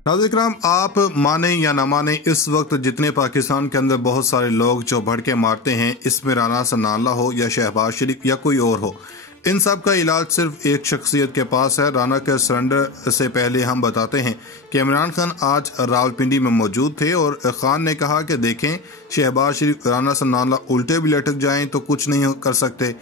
नाज़रीन, आप माने या ना माने, इस वक्त जितने पाकिस्तान के अंदर बहुत सारे लोग जो भड़के मारते हैं, इसमें राना सनाउल्लाह हो या शहबाज शरीफ या कोई और हो, इन सब का इलाज सिर्फ एक शख्सियत के पास है। राना के सरेंडर से पहले हम बताते हैं कि इमरान खान आज रावलपिंडी में मौजूद थे और खान ने कहा कि देखें, शहबाज शरीफ, राना सनाउल्लाह उल्टे भी लटक जाएं तो कुछ नहीं कर सकते।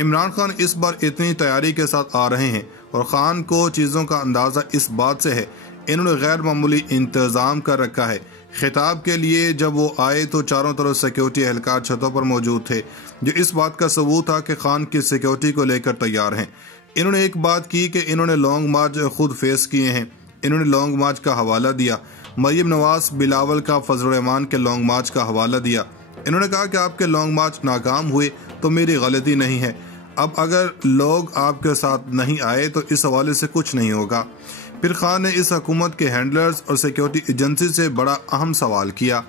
इमरान खान इस बार इतनी तैयारी के साथ आ रहे हैं और खान को चीज़ों का अंदाज़ा इस बात से है, इन्होंने गैर मामूली इंतज़ाम कर रखा है। खिताब के लिए जब वो आए तो चारों तरफ सिक्योरिटी एहलकार छतों पर मौजूद थे, जो इस बात का सबूत था कि खान की सिक्योरिटी को लेकर तैयार हैं। इन्होंने एक बात की कि इन्होंने लॉन्ग मार्च खुद फेस किए हैं। इन्होंने लॉन्ग मार्च का हवाला दिया, मरियम नवाज, बिलावल का, फजल रहमान के लॉन्ग मार्च का हवाला दिया। इन्होंने कहा कि आपके लॉन्ग मार्च नाकाम हुए तो मेरी गलती नहीं है। अब अगर लोग आपके साथ नहीं आए तो इस हवाले से कुछ नहीं होगा। फिर खान ने इस हुकूमत के हैंडलर्स और सिक्योरिटी एजेंसी से बड़ा अहम सवाल किया।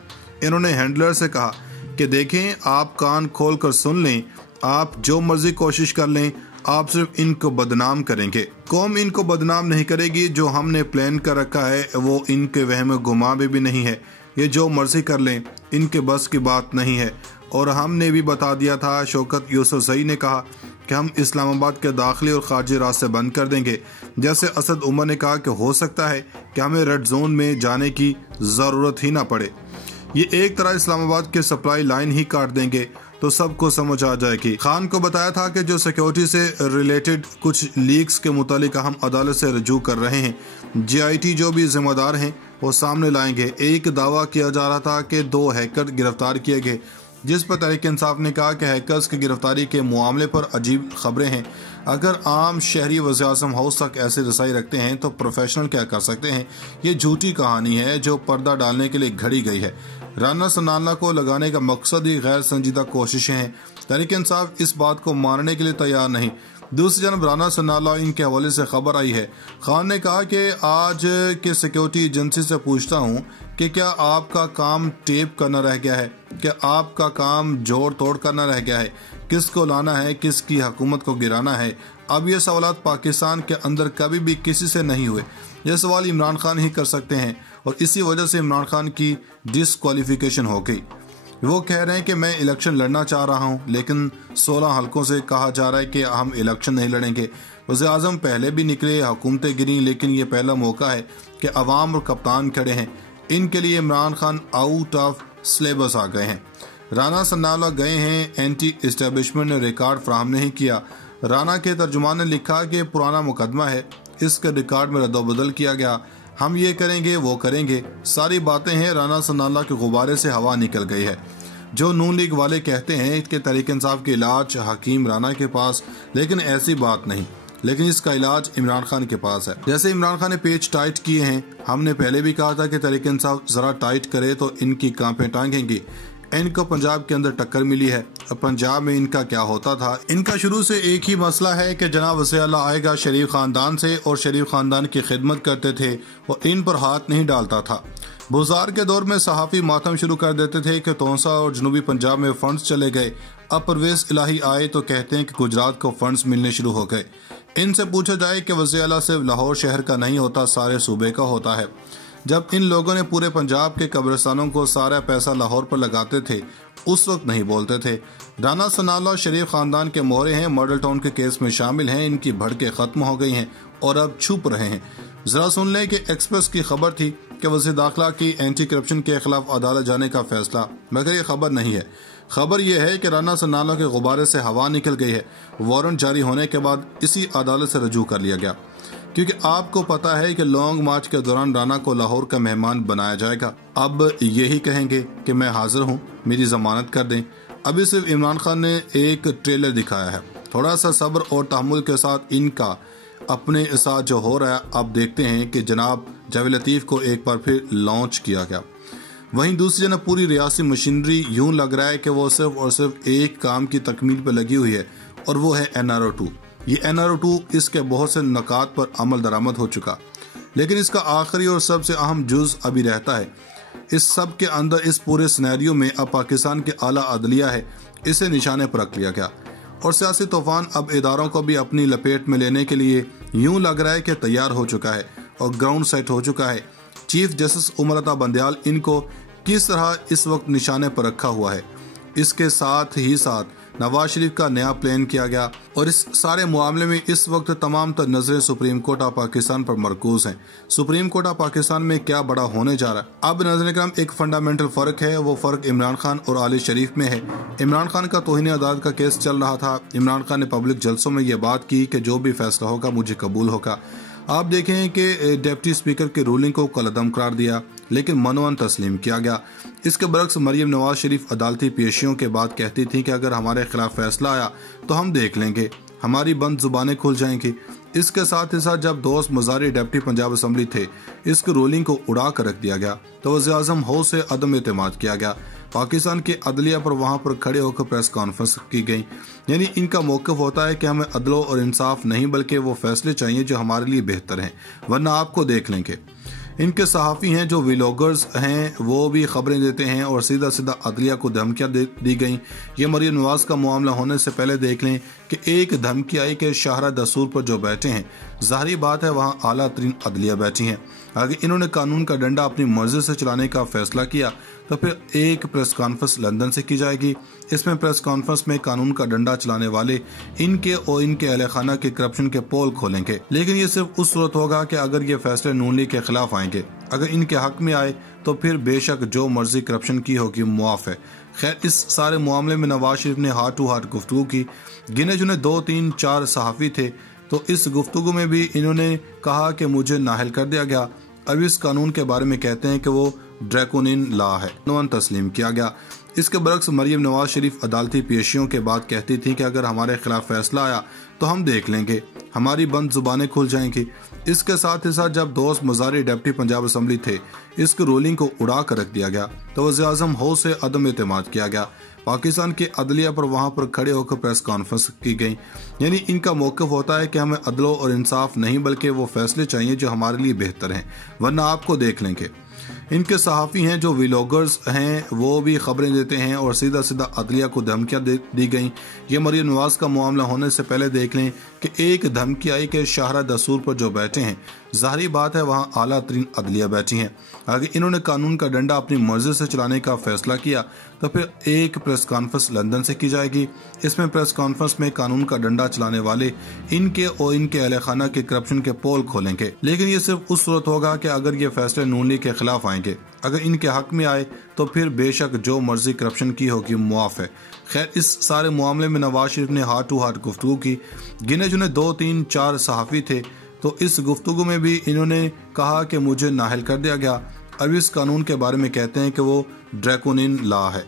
इन्होंने हैंडलर से कहा कि देखें, आप कान खोल कर सुन लें, आप जो मर्जी कोशिश कर लें, आप सिर्फ इनको बदनाम करेंगे। कौम इनको बदनाम नहीं करेगी। जो हमने प्लान कर रखा है वो इनके वहम गुमा में भी नहीं है। ये जो मर्जी कर लें, इनके बस की बात नहीं है। और हमने भी बता दिया था, शौकत यूसुफजई ने कहा कि हम इस्लामाबाद के दाखिली और खारजी रास्ते बंद कर देंगे। जैसे असद उमर ने कहा कि हो सकता है कि हमें रेड जोन में जाने की ज़रूरत ही ना पड़े। ये एक तरह इस्लामाबाद के सप्लाई लाइन ही काट देंगे तो सबको समझ आ जाएगी। खान को बताया था कि जो सिक्योरिटी से रिलेटेड कुछ लीक्स के मुतालिक हम अदालत से रजू कर रहे हैं। JIT जो भी जिम्मेदार हैं वो सामने लाएंगे। एक दावा किया जा रहा था कि 2 हैकर गिरफ्तार किए गए, जिस पर तहरीक इंसाफ ने कहा कि हैकर्स की गिरफ्तारी के मामले पर अजीब खबरें हैं। अगर आम शहरी वज़ीर-ए-आज़म हाउस तक ऐसे रसाई रखते हैं तो प्रोफेशनल क्या कर सकते हैं। ये झूठी कहानी है जो पर्दा डालने के लिए घड़ी गई है। राना सनाउल्लाह को लगाने का मकसद ही गैर संजीदा कोशिशें हैं। तहरीक इंसाफ इस बात को मानने के लिए तैयार नहीं। दूसरी जानब राना सनाउल्लाह इनके हवाले से खबर आई है। खान ने कहा कि आज के सिक्योरिटी एजेंसी से पूछता हूँ कि क्या आपका काम टेप करना रह गया है, क्या आपका काम जोड़ तोड़ करना रह गया है, किसको लाना है, किसकी हुकूमत को गिराना है। अब ये सवालात पाकिस्तान के अंदर कभी भी किसी से नहीं हुए। ये सवाल इमरान खान ही कर सकते हैं और इसी वजह से इमरान खान की डिस्क्वालिफिकेशन हो गई। वो कह रहे हैं कि मैं इलेक्शन लड़ना चाह रहा हूं, लेकिन 16 हलकों से कहा जा रहा है कि हम इलेक्शन नहीं लड़ेंगे। वज़ीर आज़म पहले भी निकले, हुकूमतें गिरी, लेकिन ये पहला मौका है कि अवाम और कप्तान खड़े हैं। इनके लिए Imran Khan out of syllabus आ गए हैं। राना सनाउल्लाह गए हैं, एंटी इस्टेब्लिशमेंट ने रिकॉर्ड फ्राहम नहीं किया। राना के तर्जुमान ने लिखा कि पुराना मुकदमा है, इसके रिकॉर्ड में रद्दोबदल किया गया, हम ये करेंगे वो करेंगे। सारी बातें हैं, राना सनाउल्लाह के गुब्बारे से हवा निकल गई है। जो नून लीग वाले कहते हैं कि तहरीक इंसाफ के इलाज हकीम राना के पास, लेकिन ऐसी बात नहीं। लेकिन इसका इलाज इमरान खान के पास है। जैसे इमरान खान ने पेच टाइट किए हैं, हमने पहले भी कहा था कि तहरीक इंसाफ जरा टाइट करे तो इनकी कांपें टांगेंगी। इनको पंजाब के अंदर टक्कर मिली है। अब पंजाब में इनका क्या होता था। इनका शुरू से एक ही मसला है कि जनाब वसीअल्लाह आएगा शरीफ खानदान से और शरीफ खानदान की खिदमत करते थे और इन पर हाथ नहीं डालता था। बुज़ार के दौर में सहाफ़ी मातम शुरू कर देते थे कि तोंसा और जनूबी पंजाब में फंड्स चले गए। अब परवेज इलाही आए तो कहते हैं कि गुजरात को फंड्स मिलने शुरू हो गए। इनसे पूछा जाए कि वज़ीर-ए-आला सिर्फ लाहौर शहर का नहीं होता, सारे सूबे का होता है। जब इन लोगों ने पूरे पंजाब के कब्रिस्तानों को सारा पैसा लाहौर पर लगाते थे, उस वक्त नहीं बोलते थे। राना सनाउल्लाह शरीफ खानदान के मोहरे हैं, मॉडल टाउन के केस में शामिल हैं, इनकी भड़के खत्म हो गई हैं और अब छुप रहे हैं। जरा सुन लें कि एक्सप्रेस की खबर थी कि वज़ीर दाखिला की एंटी करप्शन के खिलाफ अदालत जाने का फैसला, मगर ये खबर नहीं है। खबर यह है कि राना सनाउल्लाह के गुब्बारे से हवा निकल गई है। वारंट जारी होने के बाद इसी अदालत से रजू कर लिया गया, क्योंकि आपको पता है कि लॉन्ग मार्च के दौरान राना को लाहौर का मेहमान बनाया जाएगा। अब यही कहेंगे कि मैं हाजिर हूँ, मेरी जमानत कर दें। अभी सिर्फ इमरान खान ने एक ट्रेलर दिखाया है। थोड़ा सा सब्र और तहम्मुल के साथ इनका अपने साथ जो हो रहा है, अब देखते हैं कि जनाब जावेद लतीफ़ को एक बार फिर लॉन्च किया गया। वहीं दूसरी जनाब पूरी रियासी मशीनरी यूं लग रहा है कि वो सिर्फ और सिर्फ एक काम की तकमील पर लगी हुई है और वो है NRO2। ये NRO2 इसके बहुत से नकात पर अमल दरामद हो चुका, लेकिन इसका आखिरी और सबसे अहम जुज अभी रहता है। इस सब के अंदर इस पूरे सिनेरियो में अब पाकिस्तान के आला अदलिया है, इसे निशाने पर रख लिया गया और सियासी तूफान अब इदारों को भी अपनी लपेट में लेने के लिए यूं लग रहा है कि तैयार हो चुका है और ग्राउंड सेट हो चुका है। चीफ जस्टिस उमर अता बंदयाल इनको किस तरह इस वक्त निशाने पर रखा हुआ है। इसके साथ ही साथ नवाज शरीफ का नया प्लान किया गया और इस सारे मामले में इस वक्त तमाम तर नजरें सुप्रीम कोर्ट ऑफ पाकिस्तान पर मरकूज हैं। सुप्रीम कोर्ट ऑफ पाकिस्तान में क्या बड़ा होने जा रहा है। अब नजर करम एक फंडामेंटल फर्क है, वो फर्क इमरान खान और आली शरीफ में है। इमरान खान का तौहीन अदालत का केस चल रहा था। इमरान खान ने पब्लिक जलसों में ये बात की कि जो भी फैसला होगा मुझे कबूल होगा। आप देखें कि डिप्टी स्पीकर की रूलिंग को कलअदम करार दिया लेकिन मनवन तस्लीम किया गया। इसके बरक्स मरियम नवाज शरीफ अदालती पेशियों के बाद कहती थी कि अगर हमारे खिलाफ फैसला आया तो हम देख लेंगे, हमारी बंद जुबानें खुल जाएंगी। इसके साथ ही साथ जब दोस्त मुजारी डिप्टी पंजाब असम्बली थे, इसकी रूलिंग को उड़ा कर रख दिया गया तो वज़ीर आज़म हाउस से अदम एतमाद किया गया। पाकिस्तान के अदलिया पर वहां पर खड़े होकर प्रेस कॉन्फ्रेंस की गई। यानी इनका मौक़िफ़ होता है कि हमें अदलो और इंसाफ नहीं बल्कि वो फैसले चाहिए जो हमारे लिए बेहतर हैं, वरना आपको देख लेंगे। इनके सहाफ़ी हैं जो व्लॉगर्स हैं, वो भी खबरें देते हैं और सीधा सीधा अदलिया को धमकियाँ दी गई। ये मरियम नवाज का मामला होने से पहले देख लें कि एक धमकी आई कि शाहरा दस्तूर पर जो बैठे हैं, ज़ाहिरी बात है वहाँ आला तरीन अदलिया बैठी हैं। अगर इन्होंने कानून का डंडा अपनी मर्जी से चलाने का फैसला किया तो फिर एक प्रेस कॉन्फ्रेंस लंदन से की जाएगी। इसमें प्रेस कॉन्फ्रेंस में कानून का डंडा चलाने वाले इनके और इनके अहले खाना के करप्शन के पोल खोलेंगे। लेकिन ये सिर्फ उस सूरत होगा कि अगर ये फैसले नून लीग के खिलाफ आएंगे। अगर इनके हक में आए तो फिर बेशक जो मर्जी करप्शन की होगी मुआफ है। खैर, इस सारे मामले में नवाज शरीफ ने हार्ट टू हार्ट गुफ्तगू की। गिने चुने 2, 3, 4 सहाफ़ी थे तो इस गुफ्तगू में भी इन्होंने कहा कि मुझे नाहल कर दिया गया। अब इस कानून के बारे में कहते हैं कि वो ड्रैकोनिन लॉ है, नवन तस्लीम किया गया। इसके बरक्स मरियम नवाज शरीफ अदालती पेशियों के बाद कहती थी कि अगर हमारे खिलाफ फैसला आया तो हम देख लेंगे, हमारी बंद जुबानें खुल जाएंगी। इसके साथ ही साथ जब दोस्त मुजारी डिप्टी पंजाब असम्बली थे, इसकी रूलिंग को उड़ा कर रख दिया गया तो वज़ीर आज़म हाउस से अदम एतमाद किया गया। पाकिस्तान के अदलिया पर वहां पर खड़े होकर प्रेस कॉन्फ्रेंस की गई। यानी इनका मौक़िफ़ होता है कि हमें अदलो और इंसाफ नहीं बल्कि वो फैसले चाहिए जो हमारे लिए बेहतर हैं, वरना आपको देख लेंगे। इनके सहाफ़ी हैं जो व्लॉगर्स हैं, वो भी खबरें देते हैं और सीधा सीधा अदलिया को धमकियाँ दी गई। ये मरियम नवाज का मामला होने से पहले देख लें कि एक धमकी आई कि शाहरा दस्तूर पर जो बैठे हैं, ज़ाहिरी बात है वहाँ आला तरीन अदलिया बैठी हैं। अगर इन्होंने कानून का डंडा अपनी मर्जी से चलाने का फैसला किया तो फिर एक प्रेस कॉन्फ्रेंस लंदन से की जाएगी। इसमें प्रेस कॉन्फ्रेंस में कानून का डंडा चलाने वाले इनके और इनके अहले खाना के करप्शन के पोल खोलेंगे। लेकिन ये सिर्फ उस सूरत होगा कि अगर ये फैसले नून लीग के खिलाफ आएंगे। अगर इनके हक में आए तो फिर बेशक जो मर्जी करप्शन की होगी मुआफ है। खैर, इस सारे मामले में नवाज शरीफ ने हार्ट टू हार्ट गुफ्तगू की। गिने चुने 2, 3, 4 सहाफ़ी थे तो इस गुफ्तगू में भी इन्होंने कहा कि मुझे नाहल कर दिया गया। अब इस कानून के बारे में कहते हैं कि वो ड्रैकोनिन लॉ है।